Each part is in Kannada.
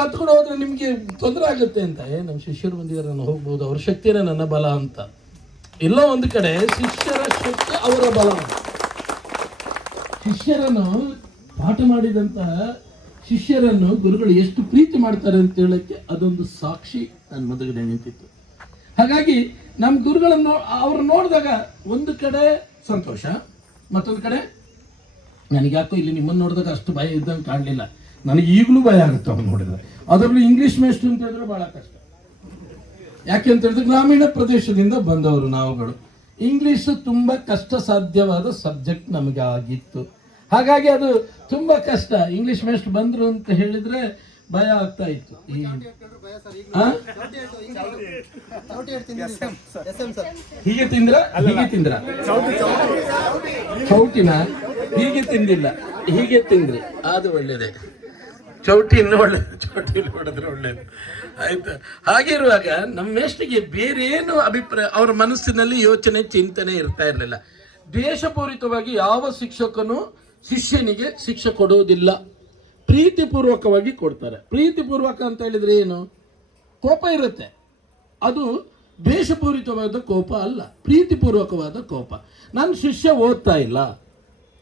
ಹತ್ಕೊಂಡು ಹೋದ್ರೆ ನಿಮ್ಗೆ ತೊಂದರೆ ಆಗುತ್ತೆ ಅಂತ. ನಮ್ಮ ಶಿಷ್ಯರು ಬಂದಿದ್ದಾರೆ, ನಾನು ಹೋಗ್ಬೋದು, ಅವ್ರ ಶಕ್ತಿನೇ ನನ್ನ ಬಲ ಅಂತ. ಎಲ್ಲೋ ಒಂದು ಕಡೆ ಶಿಷ್ಯರ ಶಕ್ತಿ ಅವರ ಬಲ. ಶಿಷ್ಯರನ್ನು ಪಾಠ ಮಾಡಿದಂತಹ ಶಿಷ್ಯರನ್ನು ಗುರುಗಳು ಎಷ್ಟು ಪ್ರೀತಿ ಮಾಡ್ತಾರೆ ಅಂತ ಹೇಳಕ್ಕೆ ಅದೊಂದು ಸಾಕ್ಷಿ ನನ್ನ ಮೊದಲೇ ನಿಂತಿತ್ತು. ಹಾಗಾಗಿ ನಮ್ಮ ಗುರುಗಳನ್ನು ಅವ್ರು ನೋಡಿದಾಗ ಒಂದು ಕಡೆ ಸಂತೋಷ, ಮತ್ತೊಂದು ಕಡೆ ನನಗೆ ಯಾಕೋ ಇಲ್ಲಿ ನಿಮ್ಮನ್ನು ನೋಡಿದಾಗ ಅಷ್ಟು ಭಯ ಇದ್ದಂಗೆ ಕಾಣಲಿಲ್ಲ. ನನಗೆ ಈಗಲೂ ಭಯ ಆಗುತ್ತೆ ಅವ್ನು ನೋಡಿದ್ರೆ. ಅದರಲ್ಲೂ ಇಂಗ್ಲೀಷ್ ಮೇಷ್ಟ್ರು ಅಂತ ಹೇಳಿದ್ರೆ ಬಹಳ ಕಷ್ಟ. ಯಾಕೆ ಅಂತ ಹೇಳಿದ್ರೆ ಗ್ರಾಮೀಣ ಪ್ರದೇಶದಿಂದ ಬಂದವರು ನಾವುಗಳು. ಇಂಗ್ಲೀಷು ತುಂಬ ಕಷ್ಟ ಸಾಧ್ಯವಾದ ಸಬ್ಜೆಕ್ಟ್ ನಮಗೆ ಆಗಿತ್ತು. ಹಾಗಾಗಿ ಅದು ತುಂಬ ಕಷ್ಟ. ಇಂಗ್ಲೀಷ್ ಮೇಷ್ಟ್ರು ಬಂದರು ಅಂತ ಹೇಳಿದ್ರೆ ಭಯ ಆಗ್ತಾ ಇತ್ತು. ಹೀಗೆ ತಿಂದ್ರ ಹೀಗೆ ತಿಂದ್ರ ಚೌಟಿನ ಹೀಗೆ ತಿಂದಿಲ್ಲ, ಹೀಗೆ ತಿಂದ್ರಿ ಅದು ಒಳ್ಳೇದೇ. ಚೌಟಿ ಇನ್ನೂ ಒಳ್ಳೇದು, ಚೌಟಿಲಿ ಹೊಡೆದ್ರೆ ಒಳ್ಳೇದು. ಆಯ್ತಾ? ಹಾಗಿರುವಾಗ ನಮ್ಮ ಮೇಷ್ಟ್ರಿಗೆ ಬೇರೆ ಏನು ಅಭಿಪ್ರಾಯ, ಅವರ ಮನಸ್ಸಿನಲ್ಲಿ ಯೋಚನೆ ಚಿಂತನೆ ಇರ್ತಾ ಇರಲಿಲ್ಲ. ದ್ವೇಷಪೂರಿತವಾಗಿ ಯಾವ ಶಿಕ್ಷಕನು ಶಿಷ್ಯನಿಗೆ ಶಿಕ್ಷೆ ಕೊಡುವುದಿಲ್ಲ, ಪ್ರೀತಿಪೂರ್ವಕವಾಗಿ ಕೊಡ್ತಾರೆ. ಪ್ರೀತಿಪೂರ್ವಕ ಅಂತ ಹೇಳಿದ್ರೆ ಏನು? ಕೋಪ ಇರುತ್ತೆ, ಅದು ದ್ವೇಷಪೂರಿತವಾದ ಕೋಪ ಅಲ್ಲ, ಪ್ರೀತಿಪೂರ್ವಕವಾದ ಕೋಪ. ನನ್ನ ಶಿಷ್ಯ ಓದ್ತಾ ಇಲ್ಲ,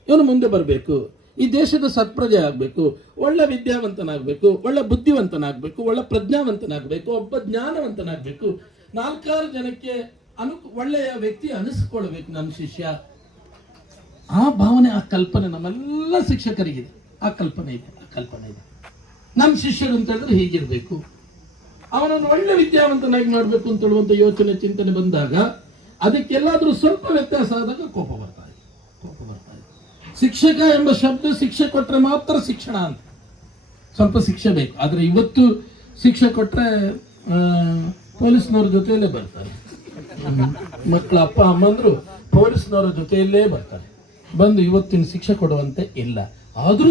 ಇವನು ಮುಂದೆ ಬರಬೇಕು, ಈ ದೇಶದ ಸತ್ಪ್ರಜೆ ಆಗಬೇಕು, ಒಳ್ಳೆ ವಿದ್ಯಾವಂತನಾಗಬೇಕು, ಒಳ್ಳೆ ಬುದ್ಧಿವಂತನಾಗಬೇಕು, ಒಳ್ಳೆ ಪ್ರಜ್ಞಾವಂತನಾಗಬೇಕು, ಒಬ್ಬ ಜ್ಞಾನವಂತನಾಗಬೇಕು, 4 ಜನಕ್ಕೆ ಒಳ್ಳೆಯ ವ್ಯಕ್ತಿ ಅನಿಸ್ಕೊಳ್ಬೇಕು ನನ್ನ ಶಿಷ್ಯ. ಆ ಭಾವನೆ, ಆ ಕಲ್ಪನೆ ನಮ್ಮೆಲ್ಲ ಶಿಕ್ಷಕರಿಗಿದೆ. ಆ ಕಲ್ಪನೆ ಇದೆ. ನಮ್ಮ ಶಿಷ್ಯರು ಅಂತ ಹೇಳಿದ್ರೆ ಹೀಗಿರಬೇಕು, ಅವನನ್ನು ಒಳ್ಳೆ ವಿದ್ಯಾವಂತನಾಗಿ ಮಾಡಬೇಕು ಅಂತ ಹೇಳುವಂಥ ಯೋಚನೆ ಚಿಂತನೆ ಬಂದಾಗ ಅದಕ್ಕೆಲ್ಲಾದರೂ ಸ್ವಲ್ಪ ವ್ಯತ್ಯಾಸ ಆದಾಗ ಕೋಪ ಬರ್ತಾ ಇದೆ. ಶಿಕ್ಷಕ ಎಂಬ ಶಬ್ದ ಶಿಕ್ಷೆ ಕೊಟ್ಟರೆ ಮಾತ್ರ ಶಿಕ್ಷಣ ಅಂತ. ಸ್ವಲ್ಪ ಶಿಕ್ಷೆ ಬೇಕು. ಆದರೆ ಇವತ್ತು ಶಿಕ್ಷೆ ಕೊಟ್ಟರೆ ಪೊಲೀಸ್ನವ್ರ ಜೊತೆಯಲ್ಲೇ ಬರ್ತಾರೆ. ಮಕ್ಕಳ ಅಪ್ಪ ಅಮ್ಮಂದ್ರು ಪೊಲೀಸ್ನವರ ಜೊತೆಯಲ್ಲೇ ಬರ್ತಾರೆ. ಬಂದು ಇವತ್ತಿನ ಶಿಕ್ಷೆ ಕೊಡುವಂತೆ ಇಲ್ಲ. ಆದರೂ